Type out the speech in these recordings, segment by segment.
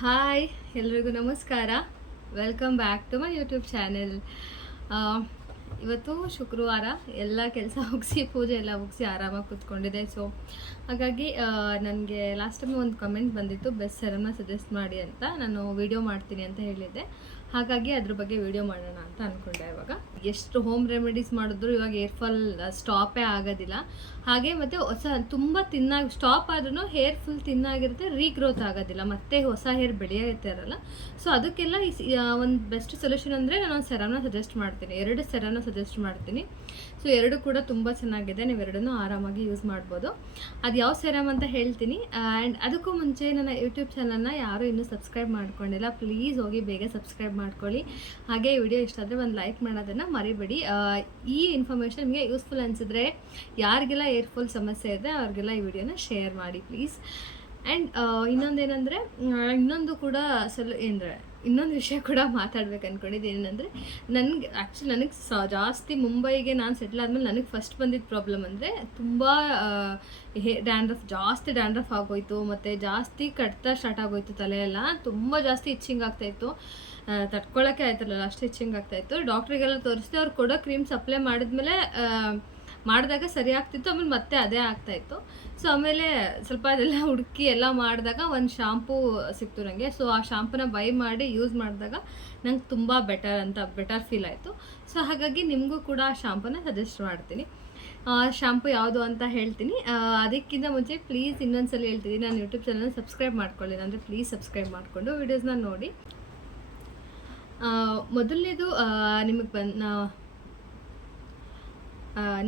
Hi ಎಲ್ರಿಗೂ ನಮಸ್ಕಾರ. Welcome back to my YouTube channel. ಇವತ್ತು ಶುಕ್ರವಾರ, ಎಲ್ಲ ಕೆಲಸ ಮುಗಿಸಿ ಪೂಜೆ ಎಲ್ಲ ಮುಗಿಸಿ ಆರಾಮಾಗಿ ಕೂತ್ಕೊಂಡಿದ್ದೆ. ಸೊ ಹಾಗಾಗಿ ನನಗೆ ಲಾಸ್ಟ್ ಟೈಮ್ ಒಂದು ಕಮೆಂಟ್ ಬಂದಿತ್ತು, ಬೆಸ್ಟ್ ಸೆರಮ್ನ ಸಜೆಸ್ಟ್ ಮಾಡಿ ಅಂತ. ನಾನು ವಿಡಿಯೋ ಮಾಡ್ತೀನಿ ಅಂತ ಹೇಳಿದ್ದೆ, ಹಾಗಾಗಿ ಅದ್ರ ಬಗ್ಗೆ ವಿಡಿಯೋ ಮಾಡೋಣ ಅಂತ ಅಂದ್ಕೊಂಡೆ. ಇವಾಗ ಎಷ್ಟು ಹೋಮ್ ರೆಮಿಡೀಸ್ ಮಾಡಿದ್ರು ಇವಾಗ ಏರ್ ಫಾಲ್ ಸ್ಟಾಪೇ ಆಗೋದಿಲ್ಲ. ಹಾಗೆ ಮತ್ತು ಹೊಸ ತುಂಬ ತಿನ್ನಾಗಿ ಸ್ಟಾಪ್ ಆದ್ರೂ ಹೇರ್ ಫುಲ್ ತಿನ್ನಾಗಿರುತ್ತೆ, ರೀಗ್ರೋತ್ ಆಗೋದಿಲ್ಲ, ಮತ್ತೆ ಹೊಸ ಹೇರ್ ಬೆಳೆಯುತ್ತೆ ಇರಲ್ಲ. ಸೊ ಅದಕ್ಕೆಲ್ಲ ಒಂದು ಬೆಸ್ಟ್ ಸೊಲ್ಯೂಷನ್ ಅಂದರೆ ನಾನು ಒಂದು ಸೆರಮ್ನ ಸಜೆಸ್ಟ್ ಮಾಡ್ತೀನಿ, 2 ಸೆರಮ್ನ ಸಜೆಸ್ಟ್ ಮಾಡ್ತೀನಿ. ಸೊ 2 ಕೂಡ ತುಂಬ ಚೆನ್ನಾಗಿದೆ, ನೀವು 2 ಆರಾಮಾಗಿ ಯೂಸ್ ಮಾಡ್ಬೋದು. ಅದು ಯಾವ ಸೆರಮ್ ಅಂತ ಹೇಳ್ತೀನಿ. ಆ್ಯಂಡ್ ಅದಕ್ಕೂ ಮುಂಚೆ ನನ್ನ ಯೂಟ್ಯೂಬ್ ಚಾನಲ್ನ ಯಾರೂ ಇನ್ನೂ ಸಬ್ಸ್ಕ್ರೈಬ್ ಮಾಡ್ಕೊಂಡಿಲ್ಲ, ಪ್ಲೀಸ್ ಹೋಗಿ ಬೇಗ ಸಬ್ಸ್ಕ್ರೈಬ್ ಮಾಡ್ಕೊಳ್ಳಿ. ಹಾಗೆ ವಿಡಿಯೋ ಇಷ್ಟ ಆದರೆ ಒಂದು ಲೈಕ್ ಮಾಡೋದನ್ನು ಮರಿಬೇಡಿ. ಈ ಇನ್ಫಾರ್ಮೇಷನ್ ನಿಮಗೆ ಯೂಸ್ಫುಲ್ ಅನಿಸಿದ್ರೆ, ಯಾರಿಗೆಲ್ಲ ಏರ್ಫುಲ್ ಸಮಸ್ಯೆ ಇದೆ ಅವ್ರಿಗೆಲ್ಲ ಈ ವಿಡಿಯೋನ ಶೇರ್ ಮಾಡಿ ಪ್ಲೀಸ್. ಆ್ಯಂಡ್ ಇನ್ನೊಂದೇನೆಂದರೆ, ಇನ್ನೊಂದು ವಿಷಯ ಕೂಡ ಮಾತಾಡ್ಬೇಕು ಅಂದ್ಕೊಂಡಿದ್ದು. ಏನಂದರೆ, ನನಗೆ ಜಾಸ್ತಿ ಮುಂಬೈಗೆ ನಾನು ಸೆಟ್ಲ್ ಆದಮೇಲೆ ನನಗೆ ಫಸ್ಟ್ ಬಂದಿದ್ದ ಪ್ರಾಬ್ಲಮ್ ಅಂದರೆ ತುಂಬ ಜಾಸ್ತಿ ಡ್ಯಾಂಡ್ರಫ್ ಆಗೋಯ್ತು, ಮತ್ತು ಜಾಸ್ತಿ ಕಟ್ತಾ ಸ್ಟಾರ್ಟ್ ಆಗೋಯ್ತು. ತಲೆಯೆಲ್ಲ ತುಂಬ ಜಾಸ್ತಿ ಇಚ್ಚಿಂಗ್ ಆಗ್ತಾಯಿತ್ತು, ತಡ್ಕೊಳ್ಳೋಕ್ಕೆ ಆಯ್ತಿರಲಿಲ್ಲ, ಅಷ್ಟು ಇಚ್ಚಿಂಗ್ ಆಗ್ತಾಯಿತ್ತು. ಡಾಕ್ಟ್ರಿಗೆಲ್ಲ ತೋರಿಸಿದೆ, ಅವ್ರು ಕೊಡೋ ಕ್ರೀಮ್ಸ್ ಅಪ್ಲೈ ಮಾಡಿದ್ಮೇಲೆ ಮಾಡಿದಾಗ ಸರಿ ಆಗ್ತಿತ್ತು, ಆಮೇಲೆ ಮತ್ತೆ ಅದೇ ಆಗ್ತಾಯಿತ್ತು. ಸೊ ಆಮೇಲೆ ಸ್ವಲ್ಪ ಅದೆಲ್ಲ ಹುಡುಕಿ ಎಲ್ಲ ಮಾಡಿದಾಗ ಒಂದು ಶಾಂಪೂ ಸಿಕ್ತು ನನಗೆ. ಸೊ ಆ ಶಾಂಪೂನ ಬೈ ಮಾಡಿ ಯೂಸ್ ಮಾಡಿದಾಗ ನಂಗೆ ತುಂಬ ಬೆಟರ್ ಫೀಲ್ ಆಯಿತು. ಸೊ ಹಾಗಾಗಿ ನಿಮಗೂ ಕೂಡ ಆ ಶಾಂಪೂನ ಸಜೆಸ್ಟ್ ಮಾಡ್ತೀನಿ. ಶಾಂಪು ಯಾವುದು ಅಂತ ಹೇಳ್ತೀನಿ. ಅದಕ್ಕಿಂತ ಮುಂಚೆ ಪ್ಲೀಸ್ ಇನ್ನೊಂದ್ಸಲ ಹೇಳ್ತಿದ್ದೀನಿ, ನಾನು ಯೂಟ್ಯೂಬ್ ಚಾನಲ್ನ ಸಬ್ಸ್ಕ್ರೈಬ್ ಮಾಡ್ಕೊಳ್ಳಿ, ಅಂದರೆ ಪ್ಲೀಸ್ ಸಬ್ಸ್ಕ್ರೈಬ್ ಮಾಡಿಕೊಂಡು ವೀಡಿಯೋಸ್ನ ನೋಡಿ. ಮೊದಲನೇದು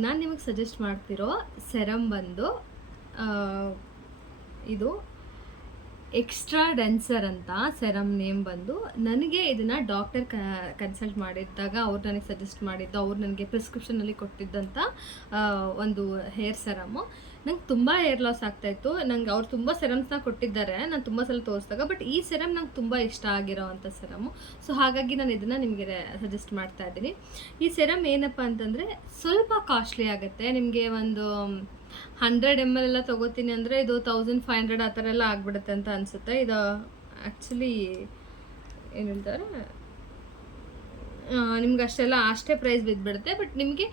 ನಾನು ನಿಮಗೆ ಸಜೆಸ್ಟ್ ಮಾಡ್ತಿರೋ ಸೆರಮ್ ಬಂದು ಇದು ಎಕ್ಸ್ಟ್ರಾ ಡೆನ್ಸರ್ ಅಂತ ಸೆರಮ್ ನೇಮ್ ಬಂದು. ನನಗೆ ಇದನ್ನು ಡಾಕ್ಟರ್ ಕನ್ಸಲ್ಟ್ ಮಾಡಿದ್ದಾಗ ಅವ್ರು ನನಗೆ ಸಜೆಸ್ಟ್ ಮಾಡಿದ್ದು, ಅವ್ರು ನನಗೆ ಪ್ರಿಸ್ಕ್ರಿಪ್ಷನಲ್ಲಿ ಕೊಟ್ಟಿದ್ದಂಥ ಒಂದು ಹೇರ್ ಸೆರಮ್ಮು. ನಂಗೆ ತುಂಬ ಹೇರ್ ಲಾಸ್ ಆಗ್ತಾಯಿತ್ತು. ನಂಗೆ ಅವ್ರು ತುಂಬ ಸೆರಮ್ಸ್ನ ಕೊಟ್ಟಿದ್ದಾರೆ, ನಾನು ತುಂಬ ಸಲ ತೋರಿಸಿದಾಗ. ಬಟ್ ಈ ಸೆರಮ್ ನಂಗೆ ತುಂಬ ಇಷ್ಟ ಆಗಿರೋ ಅಂಥ ಸೆರಮು. ಸೊ ಹಾಗಾಗಿ ನಾನು ಇದನ್ನು ನಿಮಗೆ ಸಜೆಸ್ಟ್ ಮಾಡ್ತಾ ಇದ್ದೀನಿ. ಈ ಸೆರಮ್ ಏನಪ್ಪ ಅಂತಂದರೆ ಸ್ವಲ್ಪ ಕಾಸ್ಟ್ಲಿ ಆಗುತ್ತೆ. ನಿಮಗೆ ಒಂದು 100 ml ಎಲ್ಲ ತೊಗೋತೀನಿ ಅಂದರೆ ಇದು 1500 ಆ ಥರ ಎಲ್ಲ ಆಗಿಬಿಡುತ್ತೆ ಅಂತ ಅನಿಸುತ್ತೆ. ಇದು ಆ್ಯಕ್ಚುಲಿ ಏನು ಹೇಳ್ತಾರೆ, ನಿಮ್ಗೆ ಅಷ್ಟೇ ಪ್ರೈಸ್ ಬಿದ್ದುಬಿಡುತ್ತೆ. ಬಟ್ ನಿಮಗೆ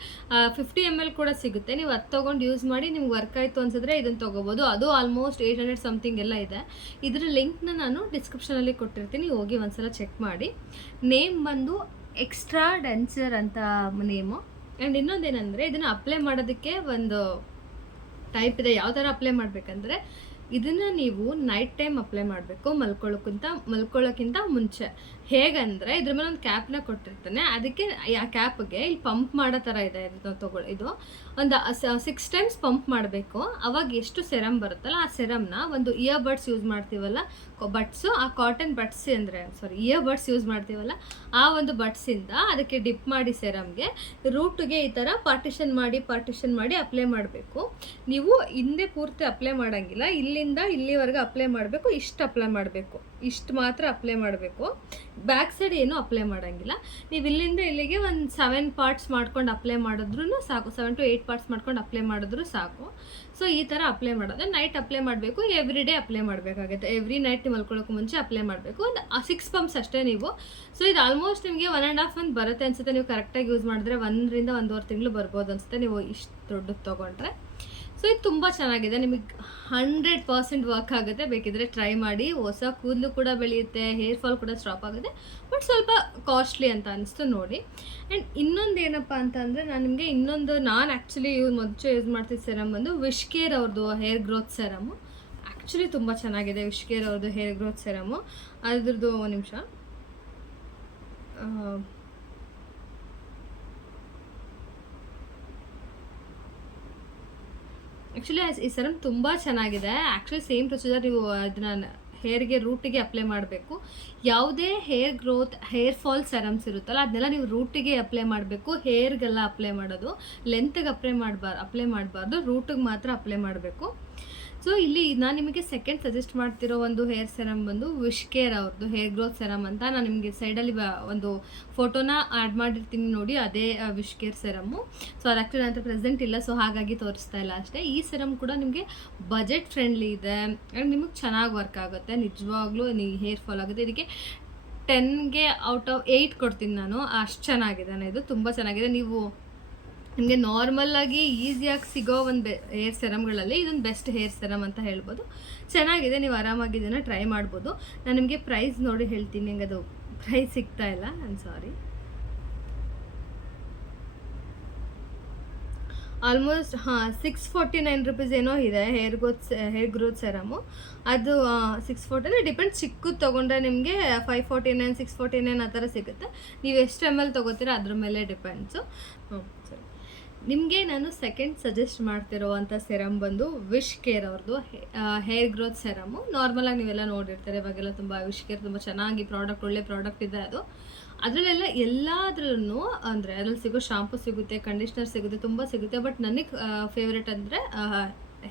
50 ml ಕೂಡ ಸಿಗುತ್ತೆ. ನೀವು ಅದು ತೊಗೊಂಡು ಯೂಸ್ ಮಾಡಿ, ನಿಮ್ಗೆ ವರ್ಕ್ ಆಯಿತು ಅನ್ಸಿದ್ರೆ ಇದನ್ನು ತೊಗೋಬೋದು. ಅದು ಆಲ್ಮೋಸ್ಟ್ 800 ಸಮಥಿಂಗ್ ಎಲ್ಲ ಇದೆ. ಇದರ ಲಿಂಕ್ನ ನಾನು ಡಿಸ್ಕ್ರಿಪ್ಷನಲ್ಲಿ ಕೊಟ್ಟಿರ್ತೀನಿ, ಹೋಗಿ ಒಂದ್ಸಲ ಚೆಕ್ ಮಾಡಿ. ನೇಮ್ ಬಂದು ಎಕ್ಸ್ಟ್ರಾ ಡೆನ್ಸರ್ ಅಂತ ನೇಮು. ಆ್ಯಂಡ್ ಇನ್ನೊಂದೇನೆಂದರೆ, ಇದನ್ನು ಅಪ್ಲೈ ಮಾಡೋದಕ್ಕೆ ಒಂದು ಟೈಪ್ ಇದೆ. ಯಾವ ಥರ ಅಪ್ಲೈ ಮಾಡಬೇಕಂದ್ರೆ, ಇದನ್ನು ನೀವು ನೈಟ್ ಟೈಮ್ ಅಪ್ಲೈ ಮಾಡಬೇಕು, ಮಲ್ಕೊಳ್ಳೋಕ್ಕಿಂತ ಮುಂಚೆ. ಹೇಗಂದರೆ, ಇದ್ರ ಮೇಲೆ ಒಂದು ಕ್ಯಾಪ್ನ ಕೊಟ್ಟಿರ್ತಾನೆ, ಅದಕ್ಕೆ ಆ ಕ್ಯಾಪ್ಗೆ ಇಲ್ಲಿ ಪಂಪ್ ಮಾಡೋ ಥರ ಇದೆ. ಇದು ಒಂದು 6 ಟೈಮ್ಸ್ ಪಂಪ್ ಮಾಡಬೇಕು. ಅವಾಗ ಎಷ್ಟು ಸೆರಮ್ ಬರುತ್ತಲ್ಲ, ಆ ಸೆರಮ್ನ ಒಂದು ಇಯರ್ ಬಡ್ಸ್ ಯೂಸ್ ಮಾಡ್ತೀವಲ್ಲ, ಆ cotton buds ear buds use ಮಾಡ್ತೀವಲ್ಲ, ಆ ಒಂದು ಬಡ್ಸಿಂದ ಅದಕ್ಕೆ ಡಿಪ್ ಮಾಡಿ ಸೆರಮ್ಗೆ ರೂಟ್ಗೆ ಈ ಥರ ಪಾರ್ಟಿಷನ್ ಮಾಡಿ ಅಪ್ಲೈ ಮಾಡಬೇಕು. ನೀವು ಹಿಂದೆ ಪೂರ್ತಿ ಅಪ್ಲೈ ಮಾಡೋಂಗಿಲ್ಲ, ಇಲ್ಲಿಂದ ಇಲ್ಲಿವರೆಗೆ ಅಪ್ಲೈ ಮಾಡಬೇಕು. ಇಷ್ಟು ಮಾತ್ರ ಅಪ್ಲೈ ಮಾಡಬೇಕು. ಬ್ಯಾಕ್ ಸೈಡ್ ಏನೂ ಅಪ್ಲೈ ಮಾಡೋಂಗಿಲ್ಲ. ನೀವು ಇಲ್ಲಿಂದ ಇಲ್ಲಿಗೆ ಒಂದು 7 ಪಾರ್ಟ್ಸ್ ಮಾಡ್ಕೊಂಡು ಅಪ್ಲೈ ಮಾಡಿದ್ರೂ ಸಾಕು, 7 to 8 ಪಾರ್ಟ್ಸ್ ಮಾಡ್ಕೊಂಡು ಅಪ್ಲೈ ಮಾಡಿದ್ರೂ ಸಾಕು. ಸೊ ಈ ಥರ ಅಪ್ಲೈ ಮಾಡೋದು. ನೈಟ್ ಅಪ್ಲೈ ಮಾಡಬೇಕು, ಎವ್ರಿ ಡೇ ಅಪ್ಲೈ ಮಾಡಬೇಕಾಗುತ್ತೆ. ಎವ್ರಿ ನೈಟ್ ನೀವು ಮಲ್ಕೊಳ್ಳೋಕೆ ಮುಂಚೆ ಅಪ್ಲೈ ಮಾಡಬೇಕು. ಒಂದು 6 ಪಂಪ್ಸ್ ಅಷ್ಟೇ ನೀವು. ಸೊ ಇದು ಆಲ್ಮೋಸ್ಟ್ ನಿಮಗೆ 1.5 month ಬರುತ್ತೆ ಅನಿಸುತ್ತೆ. ನೀವು ಕರೆಕ್ಟಾಗಿ ಯೂಸ್ ಮಾಡಿದ್ರೆ 1 ರಿಂದ 1.5 ತಿಂಗಳು ಬರ್ಬೋದು ಅನಿಸುತ್ತೆ, ನೀವು ಇಷ್ಟು ದೊಡ್ಡದು ತೊಗೊಂಡ್ರೆ. ಸೊ ಇದು ತುಂಬ ಚೆನ್ನಾಗಿದೆ, ನಿಮಗೆ 100% ವರ್ಕ್ ಆಗುತ್ತೆ. ಬೇಕಿದ್ರೆ ಟ್ರೈ ಮಾಡಿ. ಹೊಸ ಕೂದಲು ಕೂಡ ಬೆಳೆಯುತ್ತೆ, ಹೇರ್ ಫಾಲ್ ಕೂಡ ಸ್ಟಾಪ್ ಆಗುತ್ತೆ. ಬಟ್ ಸ್ವಲ್ಪ ಕಾಸ್ಟ್ಲಿ ಅಂತ ಅನಿಸ್ತು ನೋಡಿ. ಆ್ಯಂಡ್ ಇನ್ನೊಂದು ಏನಪ್ಪ ಅಂತಂದರೆ, ನಾನು ಆ್ಯಕ್ಚುಲಿ ಮುಂಚೆ ಯೂಸ್ ಮಾಡ್ತಿದ್ದ ಸೆರಮ್ ಬಂದು ವಿಶ್ಕೇರ್ ಅವ್ರದ್ದು ಹೇರ್ ಗ್ರೋತ್ ಸೆರಮು. ಆ್ಯಕ್ಚುಲಿ ತುಂಬ ಚೆನ್ನಾಗಿದೆ ವಿಶ್ಕೇರ್ ಅವ್ರದ್ದು ಹೇರ್ ಗ್ರೋತ್ ಸೆರಮು. ಅದ್ರದ್ದು ಒಂದು ನಿಮಿಷ, ಆ್ಯಕ್ಚುಲಿ ಈ ಸೆರಮ್ ತುಂಬ ಚೆನ್ನಾಗಿದೆ. Actually same procedure. ನೀವು ಅದನ್ನ ಹೇರ್ಗೆ ರೂಟಿಗೆ ಅಪ್ಲೈ ಮಾಡಬೇಕು. ಯಾವುದೇ ಹೇರ್ ಫಾಲ್ ಸೆರಮ್ಸ್ ಇರುತ್ತಲ್ಲ, ಅದನ್ನೆಲ್ಲ ನೀವು ರೂಟಿಗೆ ಅಪ್ಲೈ ಮಾಡಬೇಕು. ಹೇರ್ಗೆಲ್ಲ ಅಪ್ಲೈ ಮಾಡೋದು, ಲೆಂತ್ಗೆ ಅಪ್ಲೈ ಮಾಡಬಾರ್ದು, ರೂಟಿಗೆ ಮಾತ್ರ ಅಪ್ಲೈ ಮಾಡಬೇಕು. ಸೊ ಇಲ್ಲಿ ನಾನು ನಿಮಗೆ ಸೆಕೆಂಡ್ ಸಜೆಸ್ಟ್ ಮಾಡ್ತಿರೋ ಒಂದು ಹೇರ್ ಸೆರಮ್ ಬಂದು ವಿಶ್ ಕೇರ್ ಅವ್ರದ್ದು ಹೇರ್ ಗ್ರೋತ್ ಸೆರಮ್ ಅಂತ. ನಾನು ನಿಮಗೆ ಸೈಡಲ್ಲಿ ಒಂದು ಫೋಟೋನ ಆ್ಯಡ್ ಮಾಡಿರ್ತೀನಿ ನೋಡಿ, ಅದೇ ವಿಶ್ ಕೇರ್ ಸೆರಮ್ಮು. ಸೊ ಅದು ಆ್ಯಕ್ಚುಲಿ ನನ್ನ ಹತ್ರ ಪ್ರೆಸೆಂಟ್ ಇಲ್ಲ, ಸೊ ಹಾಗಾಗಿ ತೋರಿಸ್ತಾ ಇಲ್ಲ ಅಷ್ಟೇ. ಈ ಸೆರಮ್ ಕೂಡ ನಿಮಗೆ ಬಜೆಟ್ ಫ್ರೆಂಡ್ಲಿ ಇದೆ ಆ್ಯಂಡ್ ನಿಮಗೆ ಚೆನ್ನಾಗಿ ವರ್ಕ್ ಆಗುತ್ತೆ. ನಿಜವಾಗ್ಲೂ ನೀವು ಹೇರ್ ಫಾಲ್ ಆಗುತ್ತೆ. ಇದಕ್ಕೆ 10ಗೆ ಔಟ್ ಆಫ್ 8 ಕೊಡ್ತೀನಿ ನಾನು, ಅಷ್ಟು ಚೆನ್ನಾಗಿದೆ. ಇದು ತುಂಬ ಚೆನ್ನಾಗಿದೆ. ನೀವು ನಿಮಗೆ ನಾರ್ಮಲ್ಲಾಗಿ ಈಸಿಯಾಗಿ ಸಿಗೋ ಒಂದು ಹೇರ್ ಸೆರಮ್ಗಳಲ್ಲಿ ಇದೊಂದು ಬೆಸ್ಟ್ ಹೇರ್ ಸೆರಮ್ ಅಂತ ಹೇಳ್ಬೋದು. ಚೆನ್ನಾಗಿದೆ, ನೀವು ಆರಾಮಾಗಿ ಇದನ್ನು ಟ್ರೈ ಮಾಡ್ಬೋದು. ನಾನು ನಿಮಗೆ ಪ್ರೈಸ್ ನೋಡಿ ಹೇಳ್ತೀನಿ, ನಿಮಗೆ ಅದು ಪ್ರೈಸ್ ಸಿಗ್ತಾ ಇಲ್ಲ, I am sorry. Almost 649 rupees ಏನೋ ಇದೆ ಹೇರ್ ಗ್ರೋತ್ ಸೆರಮು. ಅದು 640 ಡಿಪೆಂಡ್. ಚಿಕ್ಕದು ತೊಗೊಂಡ್ರೆ ನಿಮಗೆ 549, 649 ಆ ಥರ ಸಿಗುತ್ತೆ. ನೀವು ಎಷ್ಟು ml ತೊಗೋತೀರ ಅದ್ರ ಮೇಲೆ ಡಿಪೆಂಡ್ಸು. ಸರಿ, ನಿಮಗೆ ನಾನು ಸೆಕೆಂಡ್ ಸಜೆಸ್ಟ್ ಮಾಡ್ತಿರೋ ಅಂಥ ಸೆರಮ್ ಬಂದು ವಿಶ್ ಕೇರ್ ಅವ್ರದ್ದು ಹೇರ್ ಗ್ರೋತ್ ಸೆರಮು. ನಾರ್ಮಲಾಗಿ ನೀವೆಲ್ಲ ನೋಡಿರ್ತಾರೆ, ಇವಾಗೆಲ್ಲ ತುಂಬ ವಿಶ್ ಕೇರ್ ತುಂಬ ಚೆನ್ನಾಗಿ ಪ್ರಾಡಕ್ಟ್, ಒಳ್ಳೆ ಪ್ರಾಡಕ್ಟ್ ಇದೆ ಅದು. ಅದರಲ್ಲೆಲ್ಲ ಎಲ್ಲಾದ್ರೂ ಅಂದರೆ ಅದ್ರಲ್ಲಿ ಸಿಗೋ ಶಾಂಪು ಸಿಗುತ್ತೆ, ಕಂಡೀಷ್ನರ್ ಸಿಗುತ್ತೆ, ತುಂಬ ಸಿಗುತ್ತೆ. ಬಟ್ ನನಗೆ ಫೇವ್ರೇಟ್ ಅಂದರೆ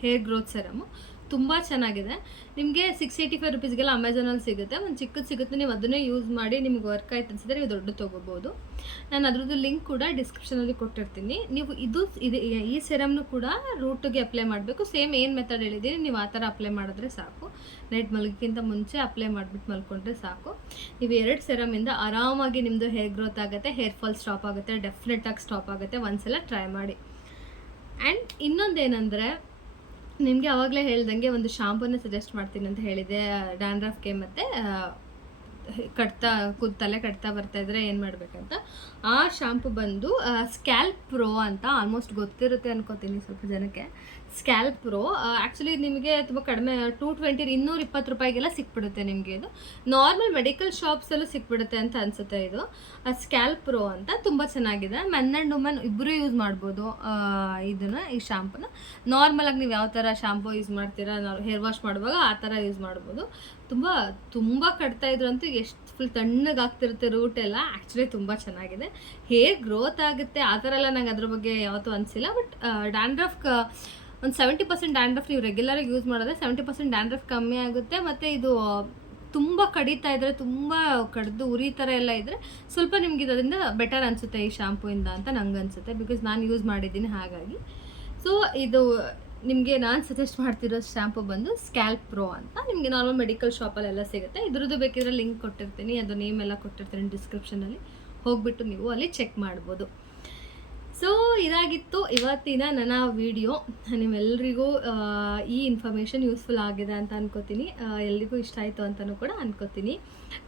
ಹೇರ್ ಗ್ರೋತ್ ಸೆರಮು. ತುಂಬ ಚೆನ್ನಾಗಿದೆ. ನಿಮಗೆ 685 ರುಪೀಸ್ಗೆಲ್ಲ ಅಮೆಝಾನಲ್ಲಿ ಸಿಗುತ್ತೆ. ಒಂದು ಚಿಕ್ಕದು ಸಿಗುತ್ತೆ, ನೀವು ಅದನ್ನೇ ಯೂಸ್ ಮಾಡಿ ನಿಮ್ಗೆ ವರ್ಕ್ ಆಯ್ತು ಅನಿಸಿದ್ರೆ ನೀವು ದೊಡ್ಡ ತೊಗೋಬೋದು. ನಾನು ಅದ್ರದ್ದು ಲಿಂಕ್ ಕೂಡ ಡಿಸ್ಕ್ರಿಪ್ಷನಲ್ಲಿ ಕೊಟ್ಟಿರ್ತೀನಿ. ನೀವು ಈ ಸೆರಮ್ನು ಕೂಡ ರೂಟಿಗೆ ಅಪ್ಲೈ ಮಾಡಬೇಕು. ಸೇಮ್ ಏನು ಮೆಥಡ್ ಹೇಳಿದ್ದೀನಿ ನೀವು ಆ ಥರ ಅಪ್ಲೈ ಮಾಡಿದ್ರೆ ಸಾಕು. ನೈಟ್ ಮಲಗೋಕ್ಕಿಂತ ಮುಂಚೆ ಅಪ್ಲೈ ಮಾಡಿಬಿಟ್ಟು ಮಲ್ಕೊಂಡ್ರೆ ಸಾಕು. ನೀವು 2 ಸೆರಮಿಂದ ಆರಾಮಾಗಿ ನಿಮ್ಮದು ಹೇರ್ ಗ್ರೋತ್ ಆಗುತ್ತೆ, ಹೇರ್ ಫಾಲ್ ಸ್ಟಾಪ್ ಆಗುತ್ತೆ, ಡೆಫಿನೆಟಾಗಿ ಸ್ಟಾಪ್ ಆಗುತ್ತೆ. ಒಂದ್ಸಲ ಟ್ರೈ ಮಾಡಿ. ಆ್ಯಂಡ್ ಇನ್ನೊಂದೇನೆಂದರೆ, ನಿಮಗೆ ಆವಾಗಲೇ ಹೇಳ್ದಂಗೆ ಒಂದು ಶಾಂಪೂನ ಸಜೆಸ್ಟ್ ಮಾಡ್ತೀನಿ ಅಂತ ಹೇಳಿದೆ. ಡ್ಯಾಂಡ್ರಫ್ಗೆ ಮತ್ತು ತಲೆ ಕಟ್ತಾ ಬರ್ತಾ ಇದ್ರೆ ಏನು ಮಾಡಬೇಕಂತ. ಆ ಶಾಂಪು ಬಂದು ಸ್ಕ್ಯಾಲ್ಪ್ ಪ್ರೋ ಅಂತ, ಆಲ್ಮೋಸ್ಟ್ ಗೊತ್ತಿರುತ್ತೆ ಅನ್ಕೋತೀನಿ ಸ್ವಲ್ಪ ಜನಕ್ಕೆ. ಸ್ಕ್ಯಾಲ್ಪ್ ಪ್ರೋ ಆ್ಯಕ್ಚುಲಿ ನಿಮಗೆ ತುಂಬ ಕಡಿಮೆ 220 220 ರೂಪಾಯಿಗೆಲ್ಲ ಸಿಕ್ಬಿಡುತ್ತೆ ನಿಮಗೆ. ಇದು ನಾರ್ಮಲ್ ಮೆಡಿಕಲ್ ಶಾಪ್ಸಲ್ಲೂ ಸಿಕ್ಬಿಡುತ್ತೆ ಅಂತ ಅನಿಸುತ್ತೆ. ಇದು ಸ್ಕ್ಯಾಲ್ಪ್ ಪ್ರೋ ಅಂತ ತುಂಬ ಚೆನ್ನಾಗಿದೆ. ಮೆನ್ ಆ್ಯಂಡ್ ವುಮೆನ್ ಇಬ್ಬರು ಯೂಸ್ ಮಾಡ್ಬೋದು ಈ ಶಾಂಪೂನ. ನಾರ್ಮಲಾಗಿ ನೀವು ಯಾವ ಥರ ಶಾಂಪೂ ಯೂಸ್ ಮಾಡ್ತೀರಾ ಹೇರ್ ವಾಶ್ ಮಾಡುವಾಗ ಆ ಥರ ಯೂಸ್ ಮಾಡ್ಬೋದು. ತುಂಬ ಕಟ್ತಾ ಇದ್ರು ಅಂತೂ ಎಷ್ಟು ಫುಲ್ ತಣ್ಣಗಾಗ್ತಿರುತ್ತೆ ರೂಟ್ ಎಲ್ಲ. ಆ್ಯಕ್ಚುಲಿ ತುಂಬ ಚೆನ್ನಾಗಿದೆ, ಹೇರ್ ಗ್ರೋತ್ ಆಗುತ್ತೆ ಆ ಥರ ಎಲ್ಲ. ನಂಗೆ ಅದ್ರ ಬಗ್ಗೆ ಯಾವತ್ತೂ ಅನಿಸಿಲ್ಲ. ಬಟ್ ಡ್ಯಾಂಡ್ರಫ್ ಒಂದು 70% ಡ್ಯಾಂಡ್ರಫ್ ನೀವು ರೆಗ್ಯುಲರಾಗಿ ಯೂಸ್ ಮಾಡಿದ್ರೆ 70% ಡ್ಯಾಂಡ್ರಫ್ ಕಮ್ಮಿ ಆಗುತ್ತೆ. ಮತ್ತು ಇದು ತುಂಬ ಕಡಿತಾ ಇದ್ದರೆ, ತುಂಬ ಕಡ್ದು ಉರಿ ಥರ ಎಲ್ಲ ಇದ್ದರೆ ಸ್ವಲ್ಪ ನಿಮ್ಗೆ ಇದರಿಂದ ಬೆಟರ್ ಅನಿಸುತ್ತೆ ಈ ಶಾಂಪೂಯಿಂದ ಅಂತ ನಂಗೆ ಅನಿಸುತ್ತೆ. ಬಿಕಾಸ್ ನಾನು ಯೂಸ್ ಮಾಡಿದ್ದೀನಿ ಹಾಗಾಗಿ. ಸೊ ಇದು ನಿಮಗೆ ನಾನು ಸಜೆಸ್ಟ್ ಮಾಡ್ತಿರೋ ಶಾಂಪು ಬಂದು ಸ್ಕ್ಯಾಲ್ಪ್ ಪ್ರೋ ಅಂತ. ನಿಮಗೆ ನಾರ್ಮಲ್ ಮೆಡಿಕಲ್ ಶಾಪಲ್ಲೆಲ್ಲ ಸಿಗುತ್ತೆ. ಇದ್ರದ್ದು ಬೇಕಿದ್ರೆ ಲಿಂಕ್ ಕೊಟ್ಟಿರ್ತೀನಿ, ಅದು ನೇಮ್ ಎಲ್ಲ ಕೊಟ್ಟಿರ್ತೀನಿ ಡಿಸ್ಕ್ರಿಪ್ಷನಲ್ಲಿ, ಹೋಗಿಬಿಟ್ಟು ನೀವು ಅಲ್ಲಿ ಚೆಕ್ ಮಾಡ್ಬೋದು. ಸೊ ಇದಾಗಿತ್ತು ಇವತ್ತಿನ ನನ್ನ ವಿಡಿಯೋ. ನಿಮ್ಮೆಲ್ಲರಿಗೂ ಈ ಇನ್ಫಾರ್ಮೇಷನ್ ಯೂಸ್ಫುಲ್ ಆಗಿದೆ ಅಂತ ಅನ್ಕೋತೀನಿ. ಎಲ್ರಿಗೂ ಇಷ್ಟ ಆಯಿತು ಅಂತಲೂ ಕೂಡ ಅನ್ಕೋತೀನಿ.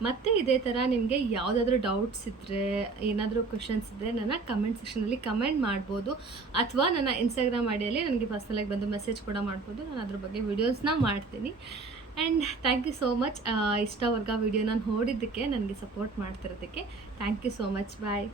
ಮತ್ತು ಇದೇ ಥರ ನಿಮಗೆ ಯಾವುದಾದ್ರೂ ಡೌಟ್ಸ್ ಇದ್ದರೆ, ಏನಾದರೂ ಕ್ವೆಶನ್ಸ್ ಇದ್ದರೆ ನನ್ನ ಕಮೆಂಟ್ ಸೆಕ್ಷನಲ್ಲಿ ಕಮೆಂಟ್ ಮಾಡ್ಬೋದು. ಅಥವಾ ನನ್ನ ಇನ್ಸ್ಟಾಗ್ರಾಮ್ ಐಡಿಯಲ್ಲಿ ನನಗೆ ಪರ್ಸನಲಾಗಿ ಬಂದು ಮೆಸೇಜ್ ಕೂಡ ಮಾಡ್ಬೋದು. ನಾನು ಅದ್ರ ಬಗ್ಗೆ ವೀಡಿಯೋಸ್ನ ಮಾಡ್ತೀನಿ. And thank you so much ಇಷ್ಟವರೆಗೆ ವಿಡಿಯೋ ನಾನು ನೋಡಿದ್ದಕ್ಕೆ, ನನಗೆ ಸಪೋರ್ಟ್ ಮಾಡ್ತಿರೋದಕ್ಕೆ thank you so much. Bye.